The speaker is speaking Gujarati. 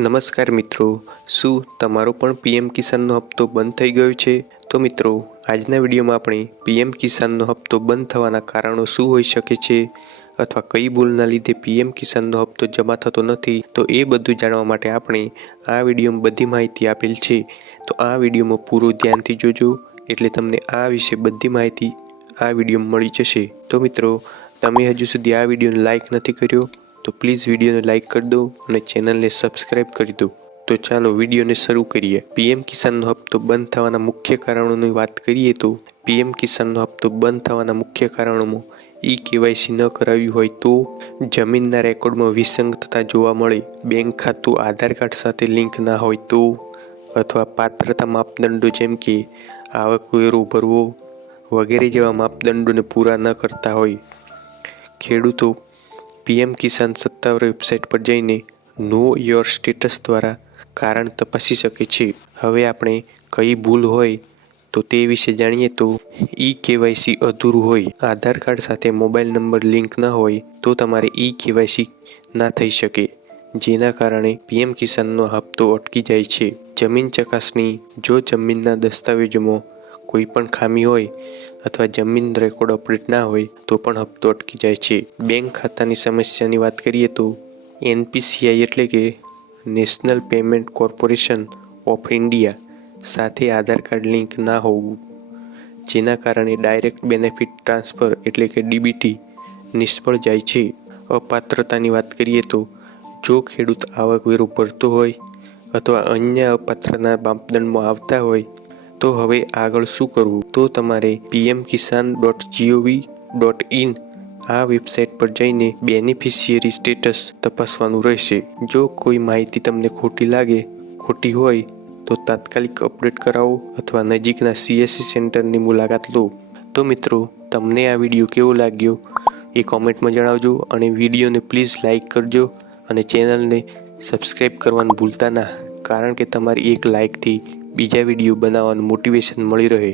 નમસ્કાર મિત્રો, શું તમારો પણ પીએમ કિસાનનો હપ્તો બંધ થઈ ગયો છે? તો મિત્રો, આજના વિડીયોમાં આપણે પીએમ કિસાનનો હપ્તો બંધ થવાના કારણો શું હોઈ શકે છે અથવા કઈ ભૂલના લીધે પીએમ કિસાનનો હપ્તો જમા થતો નથી, તો એ બધું જાણવા માટે આપણે આ વિડીયોમાં બધી માહિતી આપેલ છે. તો આ વિડીયોમાં પૂરું ધ્યાનથી જોજો, એટલે તમને આ વિશે બધી માહિતી આ વિડીયોમાં મળી જશે. તો મિત્રો, તમે હજુ સુધી આ વિડીયોને લાઈક નથી કર્યો તો પ્લીઝ વિડીયોને લાઈક કરી દો અને ચેનલને સબસ્ક્રાઈબ કરી દો. તો ચાલો વિડીયોને શરૂ કરીએ. પીએમ કિસાનનો હપ્તો બંધ થવાના મુખ્ય કારણોની વાત કરીએ તો પીએમ કિસાનનો હપ્તો બંધ થવાના મુખ્ય કારણોમાં કેવાયસી ન કરાવ્યું હોય તો, જમીનના રેકોર્ડમાં વિસંગતતા જોવા મળે, બેંક ખાતું આધાર કાર્ડ સાથે લિંક ના હોય તો, અથવા પાત્રતા માપદંડો જેમ કે આવકવેરો ભરવો વગેરે જેવા માપદંડોને પૂરા ન કરતા હોય. ખેડૂતો પીએમ કિસાન સત્તાવાર વેબસાઇટ પર જઈને નો યોર સ્ટેટસ દ્વારા કારણ તપાસી શકે છે. હવે આપણે કઈ ભૂલ હોય તો તે વિશે જાણીએ તો, કેવાયસી અધૂરું હોય, આધાર કાર્ડ સાથે મોબાઈલ નંબર લિંક ન હોય તો તમારે કેવાયસી ના થઈ શકે, જેના કારણે પીએમ કિસાનનો હપ્તો અટકી જાય છે. જમીન ચકાસણી, જો જમીનના દસ્તાવેજોમાં કોઈ પણ ખામી હોય અથવા જમીન રેકોર્ડ અપડેટ ના હોય તો પણ હપ્તો અટકી જાય છે. બેંક ખાતાની સમસ્યાની વાત કરીએ તો એનપીસીઆઈ એટલે કે national payment corporation of India સાથે આધાર કાર્ડ લિંક ના હોવું, જેના કારણે ડાયરેક્ટ બેનિફિટ ટ્રાન્સફર એટલે કે ડીબીટી નિષ્ફળ જાય છે. અપાત્રતાની વાત કરીએ તો, જો ખેડૂત આવકવેરો ભરતો હોય અથવા અન્ય અપાત્રતા માપદંડમાં આવતા હોય તો હવે આગળ શું કરવું? તો તમારે pmkisan.gov.in આ વેબસાઇટ પર જઈને બેનિફિશિયરી સ્ટેટસ તપાસવાનું રહેશે. જો કોઈ માહિતી તમને ખોટી હોય તો તાત્કાલિક અપડેટ કરાવો અથવા નજીકના સીએસસી સેન્ટરની મુલાકાત લો. તો મિત્રો, તમને આ વિડીયો કેવો લાગ્યો એ કોમેન્ટમાં જણાવજો અને વિડીયોને પ્લીઝ લાઈક કરજો અને ચેનલને સબસ્ક્રાઈબ કરવાનું ભૂલતા ના, કારણ કે તમારી એક લાઈકથી બીજા વિડીયો બનાવવાનું મોટિવેશન મળી રહે.